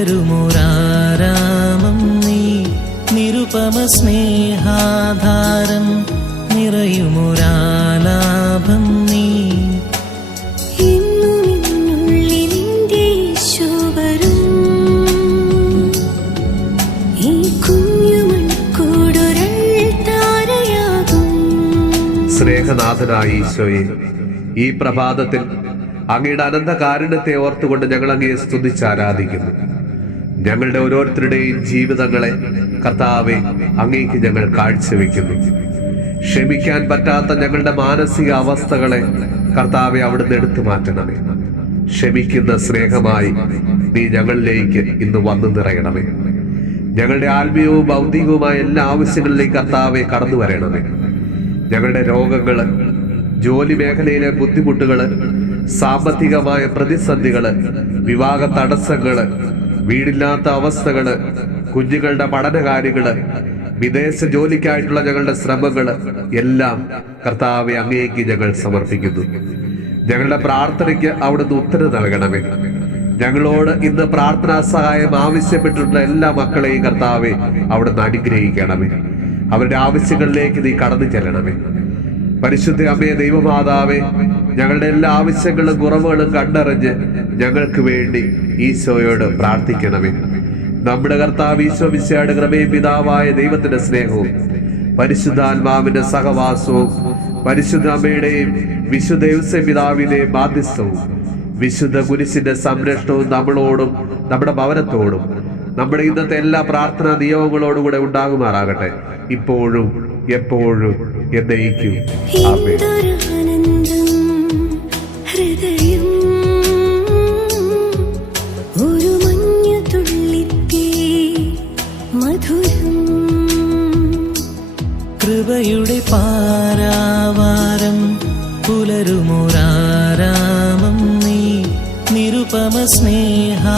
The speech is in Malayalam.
പുലരുമൊരാരാമം നീ, നിരുപമ സ്നേഹാധാരം നിറയുമൊരാലാഭം നീ. സ്നേഹനാഥനായ ഈശോയെ, ഈ പ്രഭാതത്തിൽ അങ്ങയുടെ അനന്ത കാരുണ്യത്തെ ഓർത്തുകൊണ്ട് ഞങ്ങൾ അങ്ങയെ സ്തുതിച്ച് ആരാധിക്കുന്നു. ഞങ്ങളുടെ ഓരോരുത്തരുടെയും ജീവിതങ്ങളെ കർത്താവെ അങ്ങേക്ക് ഞങ്ങൾ കാഴ്ചവെക്കുന്നു. ക്ഷമിക്കാൻ പറ്റാത്ത ഞങ്ങളുടെ മാനസിക അവസ്ഥകളെ കർത്താവെ അവിടുന്ന് എടുത്തു മാറ്റണമേ. ക്ഷമിക്കുന്ന സ്നേഹമായി നീ ഞങ്ങളിലേക്ക് ഇന്ന് വന്നു നിറയണമേ. ഞങ്ങളുടെ ആത്മീയവും ഭൗതികവുമായ എല്ലാ ആവശ്യങ്ങളിലേക്ക് കർത്താവെ കടന്നു വരണമേ. ഞങ്ങളുടെ രോഗങ്ങള്, ജോലി മേഖലയിലെ ബുദ്ധിമുട്ടുകള്, സാമ്പത്തികമായ പ്രതിസന്ധികള്, വിവാഹ തടസ്സങ്ങള്, വീടില്ലാത്ത അവസ്ഥകള്, കുഞ്ഞുങ്ങളുടെ പഠനകാര്യങ്ങള്, വിദേശ ജോലിക്കായിട്ടുള്ള ഞങ്ങളുടെ ശ്രമങ്ങള് എല്ലാം കർത്താവെ അങ്ങേക്ക് ഞങ്ങൾ സമർപ്പിക്കുന്നു. ഞങ്ങളുടെ പ്രാർത്ഥനയ്ക്ക് അവിടുന്ന് ഉത്തരം നൽകണമേ. ഞങ്ങളോട് ഇന്ന് പ്രാർത്ഥനാ സഹായം ആവശ്യപ്പെട്ടിട്ടുള്ള എല്ലാ മക്കളെയും കർത്താവെ അവിടുന്ന് അനുഗ്രഹിക്കണമേ. അവരുടെ ആവശ്യങ്ങളിലേക്ക് നീ കടന്നു ചെല്ലണമേ. പരിശുദ്ധ അമ്മയെ, ദൈവമാതാവേ, ഞങ്ങളുടെ എല്ലാ ആവശ്യങ്ങളും കുറവുകളും കണ്ടറിഞ്ഞ് ഞങ്ങൾക്ക് വേണ്ടി ഈശോയോട് പ്രാർത്ഥിക്കണമേ. നമ്മുടെ കർത്താവ് ഈശോ മിശിഹായുടെ കൃപയും പിതാവായ ദൈവത്തിന്റെ സ്നേഹവും പരിശുദ്ധാത്മാവിന്റെ സഹവാസവും പരിശുദ്ധ അമ്മയുടെയും വിശുദ്ധ ഔസേപ്പ് പിതാവിന്റെയും മാധ്യസ്ഥവും വിശുദ്ധ കുരിശിന്റെ സംരക്ഷണവും നമ്മളോടും നമ്മുടെ ഭവനത്തോടും നമ്മുടെ ഇന്നത്തെ എല്ലാ പ്രാർത്ഥനാ നിയമങ്ങളോടും കൂടെ ഉണ്ടാകുമാറാകട്ടെ, ഇപ്പോഴും എപ്പോഴും എന്നേക്കും. ആമേൻ. കൃപയുടെ പാരാവാരം പുലരുമൊരാരാമം നീ, നിരുപമ സ്നേഹാ